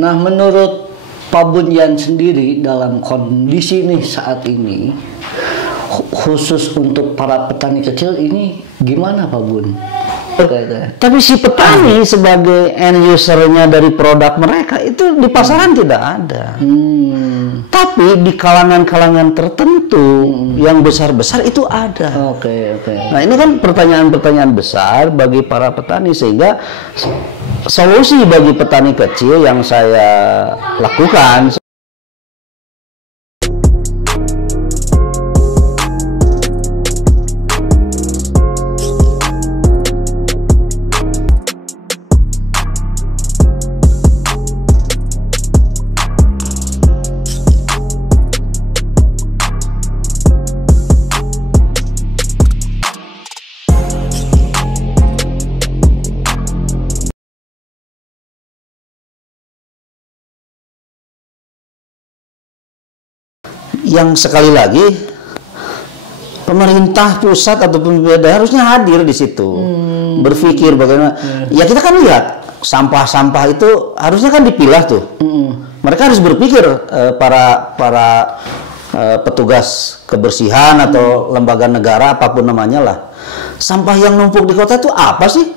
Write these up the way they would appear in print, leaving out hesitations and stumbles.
Nah, menurut Pak Bunyan sendiri dalam kondisi nih saat ini, khusus untuk para petani kecil ini gimana Pak Bun? Tapi si petani sebagai end usernya dari produk mereka itu di pasaran tidak ada. Tapi di kalangan-kalangan tertentu yang besar-besar itu ada. Oke. Nah ini kan pertanyaan-pertanyaan besar bagi para petani, sehingga solusi bagi petani kecil yang saya lakukan. Yang sekali lagi pemerintah pusat ataupun daerah harusnya hadir di situ, berpikir bagaimana. Ya kita kan lihat sampah-sampah itu harusnya kan dipilah tuh. Mereka harus berpikir para petugas kebersihan atau lembaga negara apapun namanya lah. Sampah yang numpuk di kota itu apa sih?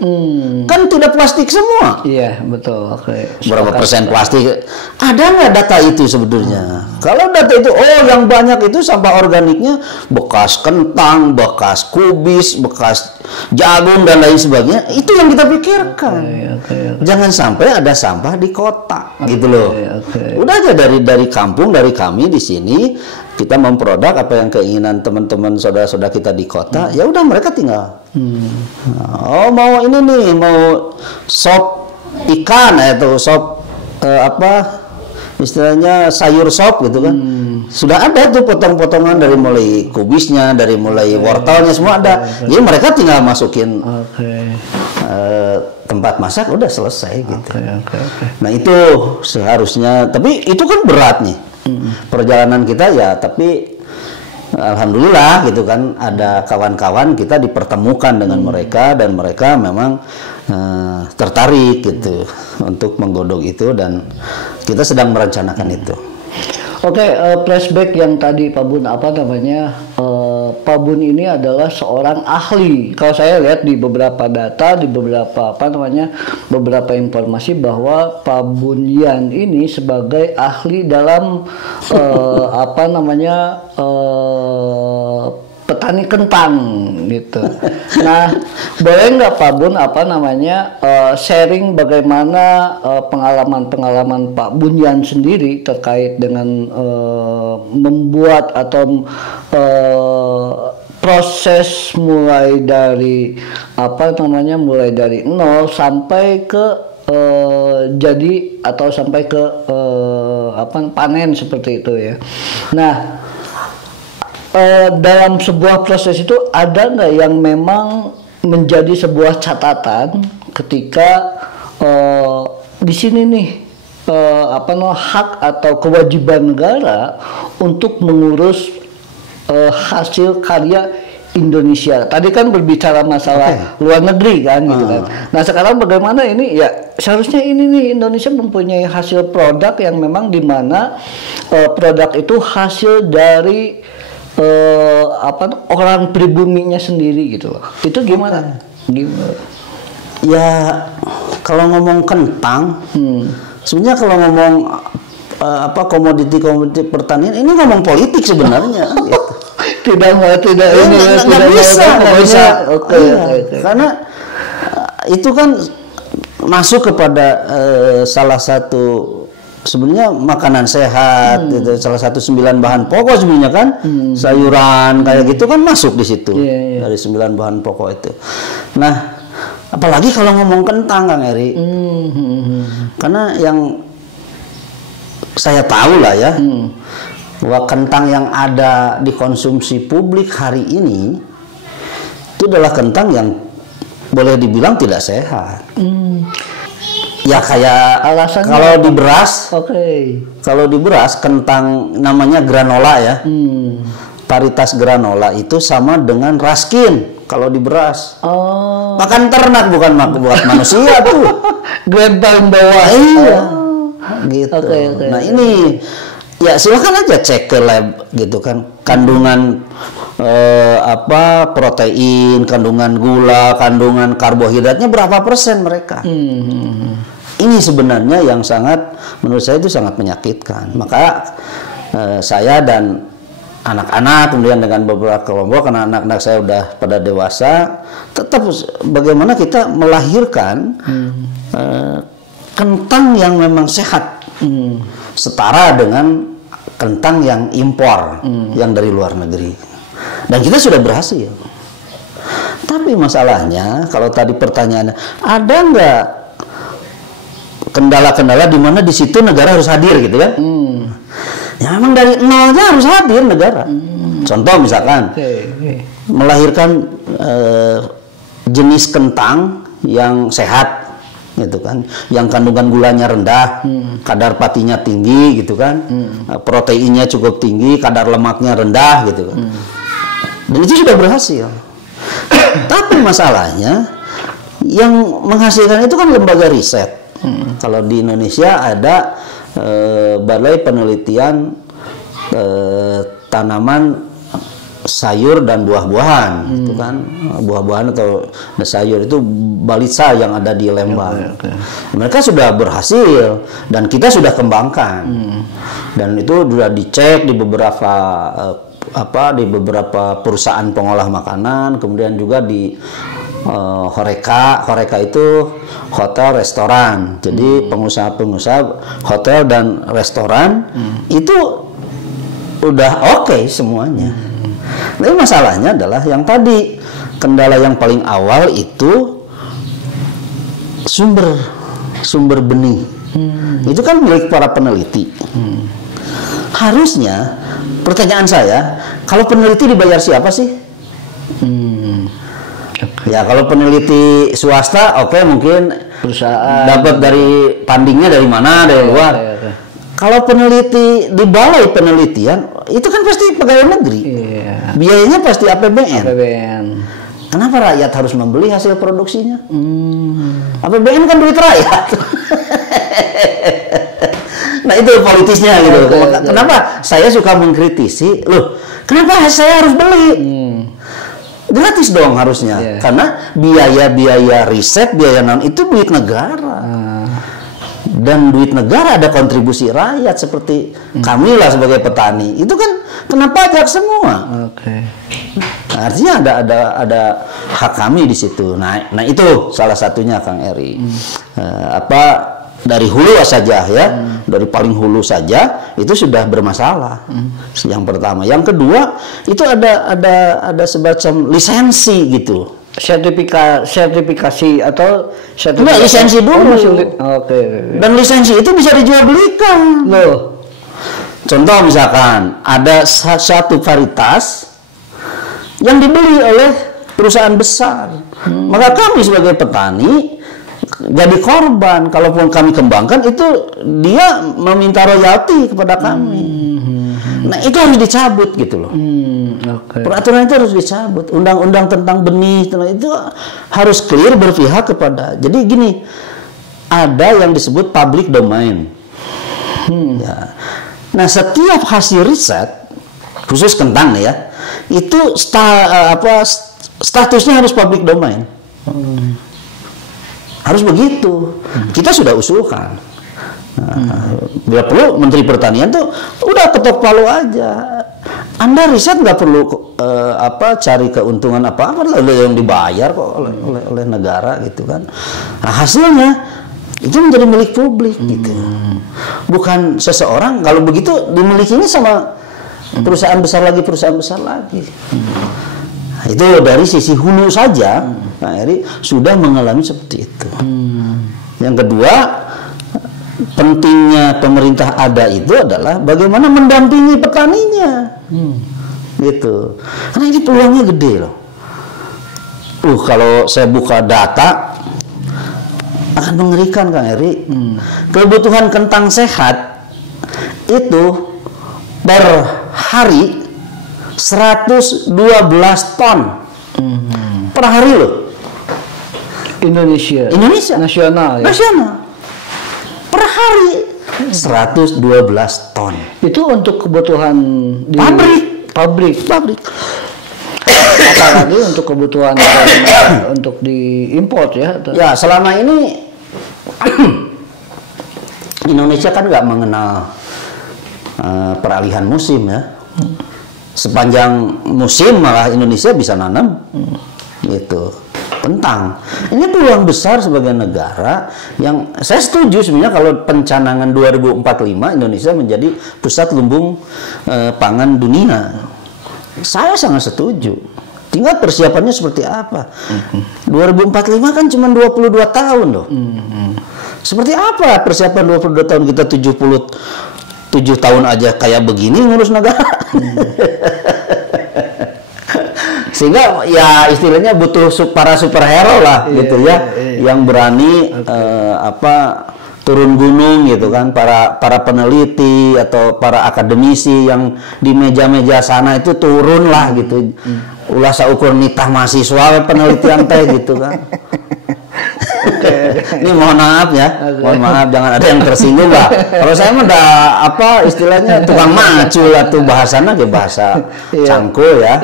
Kan tidak plastik semua. Iya, betul. Oke. Berapa persen plastik? Ada nggak data itu sebenarnya? Kalau data itu, yang banyak itu sampah organiknya bekas kentang, bekas kubis, bekas jagung dan lain sebagainya. Itu yang kita pikirkan. Jangan sampai ada sampah di kota, gitu loh. Udah aja dari kampung, dari kami di sini kita memproduk apa yang keinginan teman-teman saudara-saudara kita di kota. Ya udah mereka tinggal. Mau ini nih, mau sop ikan atau sop istilahnya sayur sop gitu kan. Sudah ada tuh potong-potongan dari mulai kubisnya, dari mulai wortelnya semua ada. Jadi mereka tinggal masukin tempat masak, udah selesai gitu. Nah itu seharusnya, tapi itu kan berat nih perjalanan kita ya. Tapi alhamdulillah gitu kan, ada kawan-kawan kita dipertemukan dengan mereka, dan mereka memang tertarik gitu untuk menggodok itu, dan kita sedang merencanakan itu. Oke, flashback yang tadi Pak Bun Pak Bun ini adalah seorang ahli. Kalau saya lihat di beberapa data, di beberapa beberapa informasi bahwa Pak Bunyan ini sebagai ahli dalam petani kentang gitu. Nah, boleh nggak Pak Bun sharing bagaimana pengalaman-pengalaman Pak Bunyan sendiri terkait dengan membuat atau proses mulai dari mulai dari nol sampai ke jadi atau sampai ke panen seperti itu ya. Nah, dalam sebuah proses itu ada nggak yang memang menjadi sebuah catatan ketika di sini nih hak atau kewajiban negara untuk mengurus hasil karya Indonesia. Tadi kan berbicara masalah luar negeri kan gitu kan. Nah sekarang bagaimana ini ya, seharusnya ini nih Indonesia mempunyai hasil produk yang memang dimana produk itu hasil dari orang pribuminya sendiri gitu loh. Itu gimana? Ya kalau ngomong kentang, sebenarnya kalau ngomong komoditi pertanian ini ngomong politik sebenarnya. Gitu. tidak bisa. Karena itu kan masuk kepada salah satu sebenarnya makanan sehat, gitu. Salah satu 9 bahan pokok sebenarnya kan, sayuran kayak gitu kan masuk di situ dari 9 bahan pokok itu. Nah, apalagi kalau ngomong kentang Kang Eri, karena yang saya tahu lah ya, bahwa kentang yang ada di konsumsi publik hari ini itu adalah kentang yang boleh dibilang tidak sehat. Ya kayak alasannya kalau di beras, kalau di beras kentang namanya granola ya, paritas granola itu sama dengan raskin kalau di beras. Makan ternak bukan buat manusia tuh. Grade paling bawah. Iya. gitu. Oke. Nah ini ya silakan aja cek ke lab gitu kan, kandungan protein, kandungan gula, kandungan karbohidratnya berapa persen mereka. Ini sebenarnya yang sangat, menurut saya itu sangat menyakitkan. Maka saya dan anak-anak, kemudian dengan beberapa kelompok, karena anak-anak saya udah pada dewasa, tetap bagaimana kita melahirkan kentang yang memang sehat, setara dengan kentang yang impor, yang dari luar negeri. Dan kita sudah berhasil. Tapi masalahnya, kalau tadi pertanyaannya, ada nggak kendala-kendala di mana di situ negara harus hadir gitu kan? Ya memang dari nolnya harus hadir negara. Contoh misalkan melahirkan jenis kentang yang sehat gitu kan, yang kandungan gulanya rendah, kadar patinya tinggi gitu kan, proteinnya cukup tinggi, kadar lemaknya rendah gitu kan. Dan itu sudah berhasil. Tapi masalahnya yang menghasilkan itu kan lembaga riset. Kalau di Indonesia ada Balai Penelitian Tanaman, Sayur dan Buah-buahan, itu kan buah-buahan atau sayur itu Balisa yang ada di Lembang. Mereka sudah berhasil dan kita sudah kembangkan, dan itu sudah dicek di beberapa di beberapa perusahaan pengolah makanan, kemudian juga di Horeca itu hotel restoran. Jadi pengusaha-pengusaha hotel dan restoran itu udah oke semuanya. Tapi masalahnya adalah yang tadi, kendala yang paling awal itu sumber benih. Itu kan milik para peneliti. Harusnya, pertanyaan saya, kalau peneliti dibayar siapa sih? Ya kalau peneliti swasta, mungkin perusahaan dapat dari fundingnya dari mana, dari luar. Kalau peneliti di balai penelitian, itu kan pasti pegawai negeri. Biayanya pasti APBN. Kenapa rakyat harus membeli hasil produksinya? APBN kan duit rakyat. Nah itu politisnya gitu. Kenapa saya suka mengkritisi? Loh, kenapa saya harus beli? Gratis dong harusnya, karena biaya-biaya riset, biaya itu duit negara. Dan duit negara ada kontribusi rakyat seperti kami lah sebagai petani. Itu kan kena pajak semua. Nah, artinya ada hak kami di situ. Nah itu salah satunya Kang Eri. Dari hulu saja ya, dari paling hulu saja itu sudah bermasalah. Yang pertama, yang kedua itu ada semacam lisensi gitu. Sertifikasi atau enggak, lisensi dulu. Dan lisensi itu bisa dijual belikan. Loh. Contoh misalkan ada satu varietas yang dibeli oleh perusahaan besar, maka kami sebagai petani jadi korban. Kalaupun kami kembangkan itu, dia meminta royalti kepada kami. Nah itu harus dicabut gitu loh. Peraturan itu harus dicabut. Undang-undang tentang benih itu harus clear, berpihak kepada. Jadi gini, ada yang disebut public domain. Ya. Nah setiap hasil riset, khusus kentang ya, itu statusnya harus public domain. Harus begitu. Kita sudah usulkan. Bila perlu Menteri Pertanian tuh udah ketok palu aja. Anda riset nggak perlu cari keuntungan apa-apa, yang dibayar kok oleh negara gitu kan. Nah, hasilnya itu menjadi milik publik gitu. Bukan seseorang. Kalau begitu dimilikinya sama perusahaan besar lagi. Nah, itu dari sisi hulu saja, Pak Eri sudah mengalami seperti itu. Yang kedua, pentingnya pemerintah ada itu adalah bagaimana mendampingi petaninya, gitu. Karena ini peluangnya gede loh. Kalau saya buka data akan mengerikan Kang Eri. Kebutuhan kentang sehat itu per hari 112 ton per hari loh. Indonesia. Nasional ya? Nasional. Per hari 112 ton. Itu untuk kebutuhan di pabrik. Apalagi untuk kebutuhan untuk diimpor ya. Ya, selama ini Indonesia kan nggak mengenal peralihan musim ya. Sepanjang musim malah Indonesia bisa nanam gitu kentang. Ini peluang besar sebagai negara yang saya setuju sebenarnya kalau pencanangan 2045 Indonesia menjadi pusat lumbung pangan dunia. Saya sangat setuju. Tinggal persiapannya seperti apa. 2045 kan cuma 22 tahun loh. Seperti apa persiapan 22 tahun kita 77 tahun aja kayak begini ngurus negara. Sehingga ya istilahnya butuh para superhero lah gitu ya, yang berani turun gunung gitu kan, para peneliti atau para akademisi yang di meja-meja sana itu turun lah gitu, ulah saukur nitah mahasiswa penelitian teh gitu kan. Ini mohon maaf ya, mohon maaf jangan ada yang tersinggung lah. Kalau saya mah istilahnya tukang macul atau bahasana ke bahasa cangkul ya.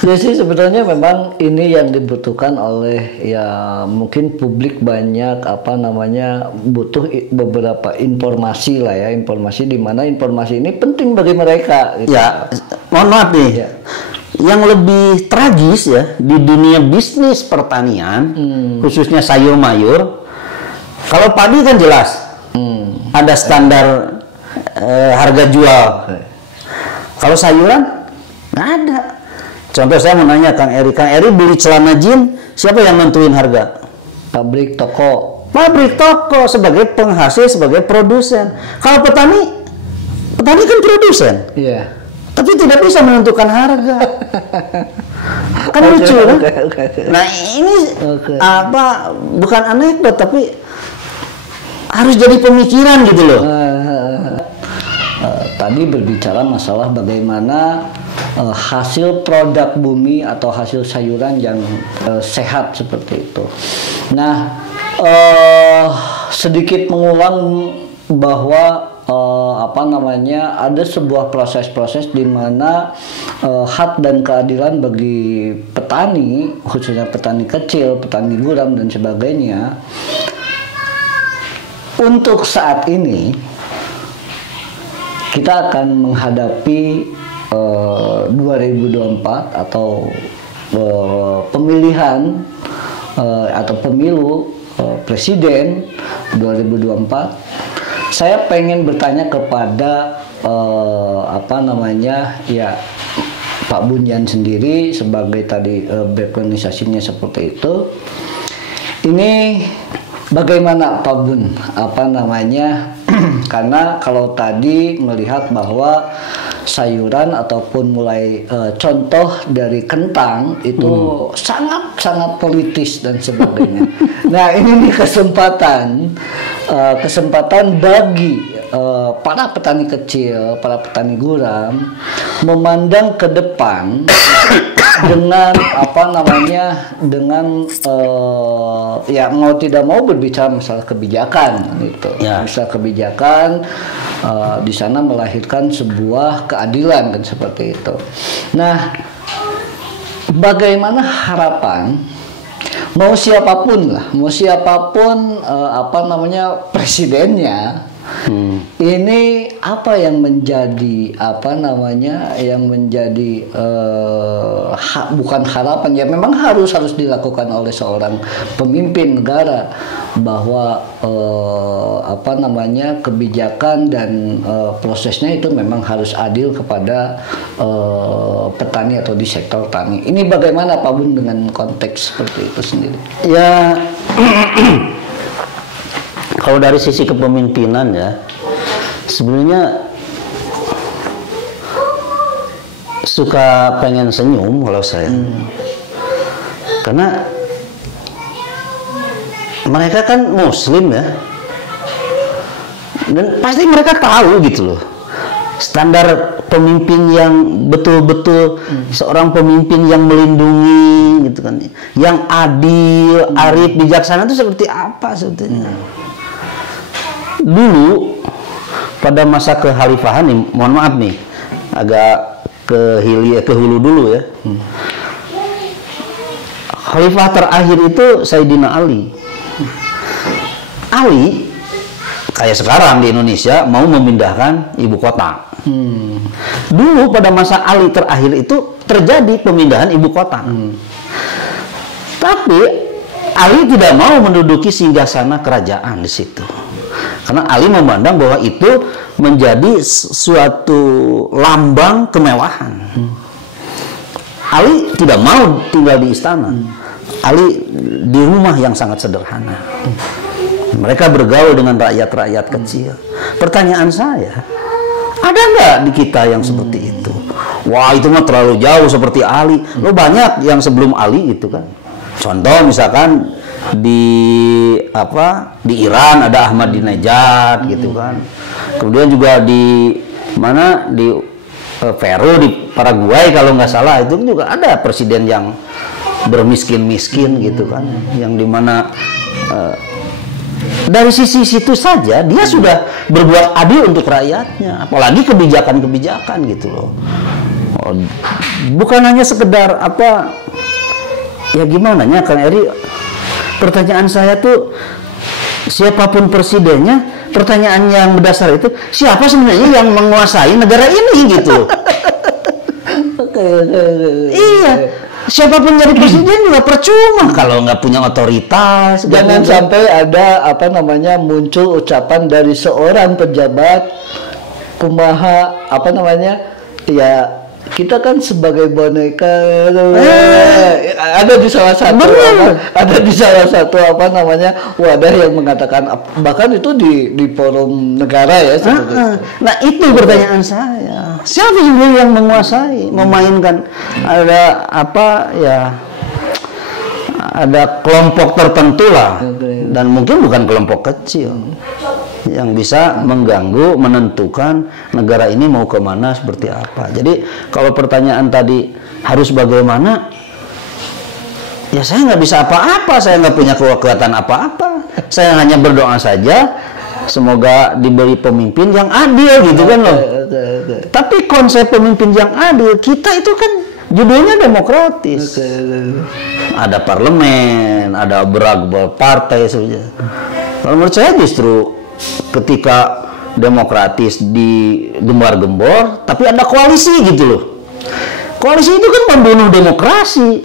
Ya sih sebetulnya memang ini yang dibutuhkan oleh ya mungkin publik banyak butuh beberapa informasi lah ya, informasi di mana informasi ini penting bagi mereka gitu. Ya, mohon maaf nih. Yang lebih tragis ya di dunia bisnis pertanian, khususnya sayur mayur, kalau padi kan jelas ada standar harga jual. Kalau sayuran nggak ada. Contoh saya mau nanya Kang Eri beli celana jeans, siapa yang nentuin harga? Pabrik toko sebagai penghasil, sebagai produsen. Kalau petani kan produsen. Iya. Tapi tidak bisa menentukan harga. Kan lucu kan? Nah ini bukan anekdot tapi harus jadi pemikiran gitu loh. Tadi berbicara masalah bagaimana hasil produk bumi atau hasil sayuran yang sehat seperti itu. Nah, sedikit mengulang bahwa ada sebuah proses-proses di mana hak dan keadilan bagi petani, khususnya petani kecil, petani guram dan sebagainya, untuk saat ini kita akan menghadapi 2024 atau pemilihan atau pemilu presiden 2024. Saya pengen bertanya kepada Pak Bunyan sendiri sebagai tadi backgroundisasinya seperti itu. Ini bagaimana Pak Bun karena kalau tadi melihat bahwa sayuran ataupun mulai contoh dari kentang itu sangat politis dan sebagainya. Nah ini nih kesempatan bagi para petani kecil, para petani guram memandang ke depan dengan ya mau tidak mau berbicara masalah kebijakan gitu. Masalah kebijakan di sana melahirkan sebuah keadilan kan seperti itu. Nah, bagaimana harapan mau siapapun presidennya, ini apa yang menjadi bukan harapan ya, memang harus dilakukan oleh seorang pemimpin negara bahwa kebijakan dan prosesnya itu memang harus adil kepada petani atau di sektor tani. Ini bagaimana Pak Bun dengan konteks seperti itu sendiri? Ya, kalau dari sisi kepemimpinan ya, sebenarnya suka pengen senyum kalau saya, karena mereka kan Muslim ya, dan pasti mereka tahu gitu loh standar pemimpin yang betul-betul seorang pemimpin yang melindungi gitu kan, yang adil, arif, bijaksana itu seperti apa sebetulnya. dulu pada masa kekhalifahan nih, mohon maaf nih, agak ke hulu dulu ya. Khalifah terakhir itu Sayyidina Ali. Ali kayak sekarang di Indonesia mau memindahkan ibu kota. Dulu pada masa Ali terakhir itu terjadi pemindahan ibu kota. Tapi Ali tidak mau menduduki singgasana kerajaan di situ. Karena Ali memandang bahwa itu menjadi suatu lambang kemewahan. Ali tidak mau tinggal di istana. Ali di rumah yang sangat sederhana. Mereka bergaul dengan rakyat-rakyat kecil. Pertanyaan saya, ada nggak di kita yang seperti itu? Wah, itu mah terlalu jauh seperti Ali. Lo banyak yang sebelum Ali gitu kan. Contoh misalkan di Iran ada Ahmadinejad gitu kan. Kemudian juga di mana di Peru, di Paraguay kalau nggak salah itu juga ada presiden yang bermiskin-miskin gitu kan, yang dimana dari sisi situ saja dia sudah berbuat adil untuk rakyatnya, apalagi kebijakan-kebijakan gitu loh. Bukan hanya sekedar ya gimana ya Kang Eri, pertanyaan saya tuh siapapun presidennya, pertanyaan yang berdasar itu siapa sebenarnya yang menguasai negara ini gitu. Iya, siapapun jadi presiden juga percuma kalau nggak punya otoritas. Jangan sampai ada muncul ucapan dari seorang pejabat kumaha ya kita kan sebagai boneka ada di salah satu wadah yang mengatakan, bahkan itu di forum negara ya seperti itu. Nah itu pertanyaan saya, siapa sebenarnya yang menguasai, memainkan? Ada kelompok tertentu lah, dan mungkin bukan kelompok kecil yang bisa mengganggu, menentukan negara ini mau kemana, seperti apa. Jadi kalau pertanyaan tadi harus bagaimana, ya saya nggak bisa apa-apa, saya nggak punya kekuatan apa-apa. Saya hanya berdoa saja, semoga diberi pemimpin yang adil gitu kan loh. Tapi konsep pemimpin yang adil, kita itu kan judulnya demokratis. Ada parlemen, ada beragam partai saja. Kalau menurut saya justru ketika demokratis digembar-gembor, tapi ada koalisi gitu loh. Koalisi itu kan membunuh demokrasi.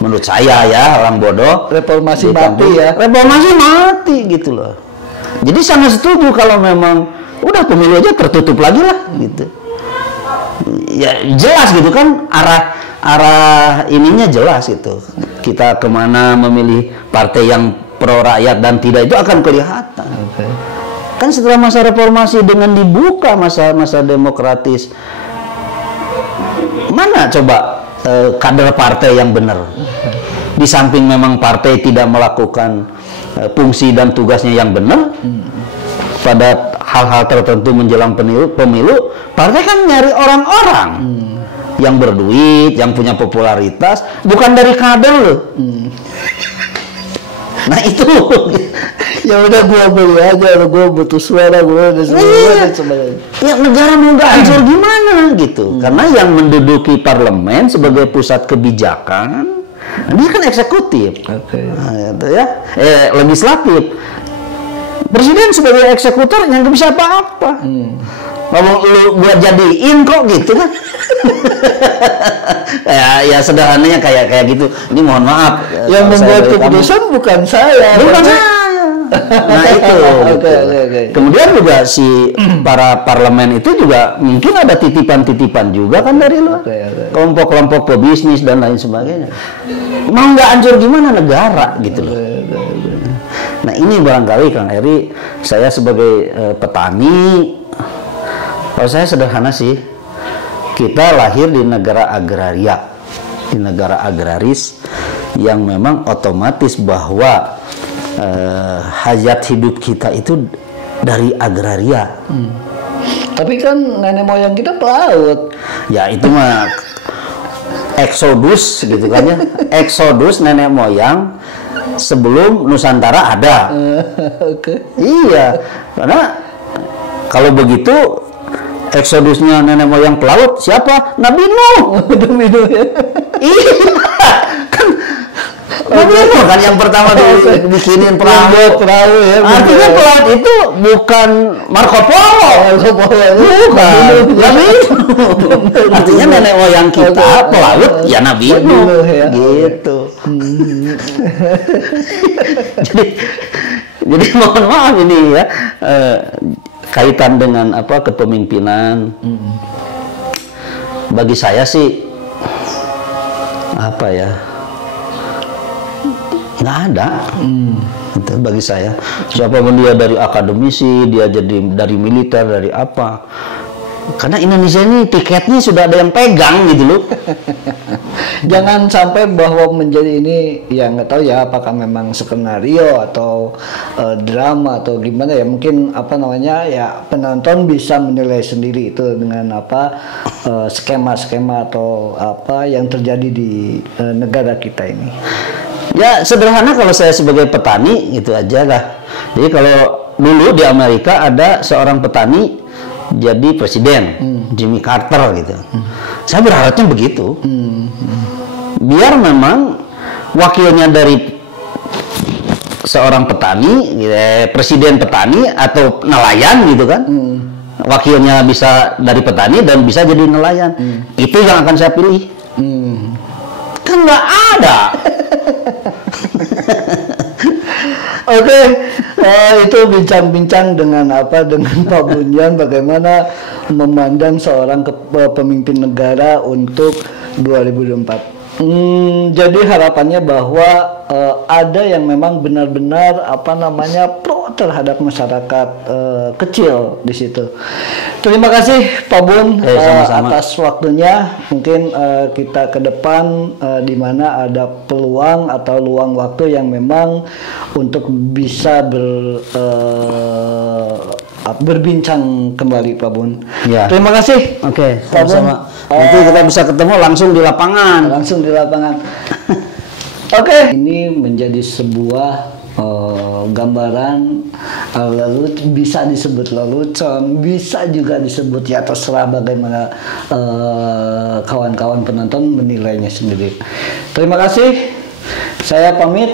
Menurut saya ya, orang bodoh. Reformasi mati ya. Reformasi mati gitu loh. Jadi sangat setuju kalau memang udah pemilu aja tertutup lagi lah gitu. Ya jelas gitu kan arah ininya jelas gitu. Kita kemana memilih partai yang pro rakyat dan tidak itu akan kelihatan. Kan setelah masa reformasi dengan dibuka masa demokratis, mana coba kader partai yang benar? Di samping memang partai tidak melakukan fungsi dan tugasnya yang benar, pada hal-hal tertentu menjelang pemilu, partai kan nyari orang-orang yang berduit, yang punya popularitas, bukan dari kader loh. Nah itu ya udah gua beli aja, gua butuh suara, gua ada suara sebenarnya. Ya negara mau nggak hancur gimana gitu? Karena yang menduduki parlemen sebagai pusat kebijakan, dia kan eksekutif, nah, gitu ya, legislatif. Presiden sebagai eksekutor yang nggak bisa apa-apa. Kalau lu buat jadiin kok gitu kan? ya sederhananya kayak gitu. Ini mohon maaf. Yang membuat keputusan bukan saya. Bukan saya. Nah itu. Okay. Kemudian juga si para parlemen itu juga mungkin ada titipan-titipan juga kan dari luar. Kelompok-kelompok pebisnis dan lain sebagainya. Mau nggak hancur gimana negara gitu loh. Nah ini barangkali Kang Eri, saya sebagai petani, kalau saya sederhana sih, kita lahir di negara agraria, di negara agraris yang memang otomatis bahwa hajat hidup kita itu dari agraria. Tapi kan nenek moyang kita pelaut. Ya itu mah eksodus gitu kan ya, eksodus nenek moyang sebelum Nusantara ada. Iya, karena Kalau begitu eksodusnya nenek moyang pelaut siapa? Nabi Nuh. Nabi Nuh ya. Iya. Kan Nabi Nuh kan yang pertama bikinin perahu ya. Artinya pelaut itu bukan Marco Polo. Bukan. Nabi Nuh. Artinya nenek moyang kita pelaut ya Nabi Nuh. Gitu. Jadi mohon maaf ini ya. Kaitan dengan apa kepemimpinan, bagi saya sih apa ya, nggak ada. Itu bagi saya, siapapun dia, dari akademisi, dia jadi dari militer, dari apa, karena Indonesia ini tiketnya sudah ada yang pegang gitu loh. Jangan sampai bahwa menjadi ini, ya nggak tahu ya apakah memang skenario atau drama atau gimana ya, mungkin apa namanya ya, penonton bisa menilai sendiri itu dengan apa skema-skema atau apa yang terjadi di negara kita ini. Ya sederhana, kalau saya sebagai petani gitu aja lah. Jadi kalau dulu di Amerika ada seorang petani jadi presiden, Jimmy Carter gitu. Saya berharapnya begitu. Biar memang wakilnya dari seorang petani, presiden petani atau nelayan gitu kan. Wakilnya bisa dari petani dan bisa jadi nelayan. Itu yang akan saya pilih. Kan nggak ada. Oke, itu bincang-bincang dengan apa, dengan Pak Bunyan, bagaimana memandang seorang pemimpin negara untuk 2024. Jadi harapannya bahwa ada yang memang benar-benar apa namanya pro terhadap masyarakat kecil di situ. Terima kasih Pak Bun atas waktunya. Mungkin kita ke depan di mana ada peluang atau luang waktu yang memang untuk bisa berbincang kembali Pak Bun. Ya. Terima kasih. Oke, sama-sama. Nanti kita bisa ketemu langsung di lapangan. Langsung di lapangan. Oke. Ini menjadi sebuah gambaran bisa disebut lelucon, bisa juga disebut ya terserah bagaimana kawan-kawan penonton menilainya sendiri. Terima kasih. Saya pamit.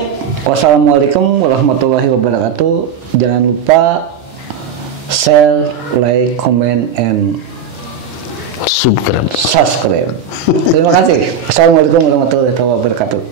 Wassalamualaikum warahmatullahi wabarakatuh. Jangan lupa share, like, comment, and subscribe. Terima kasih. Assalamualaikum warahmatullahi wabarakatuh.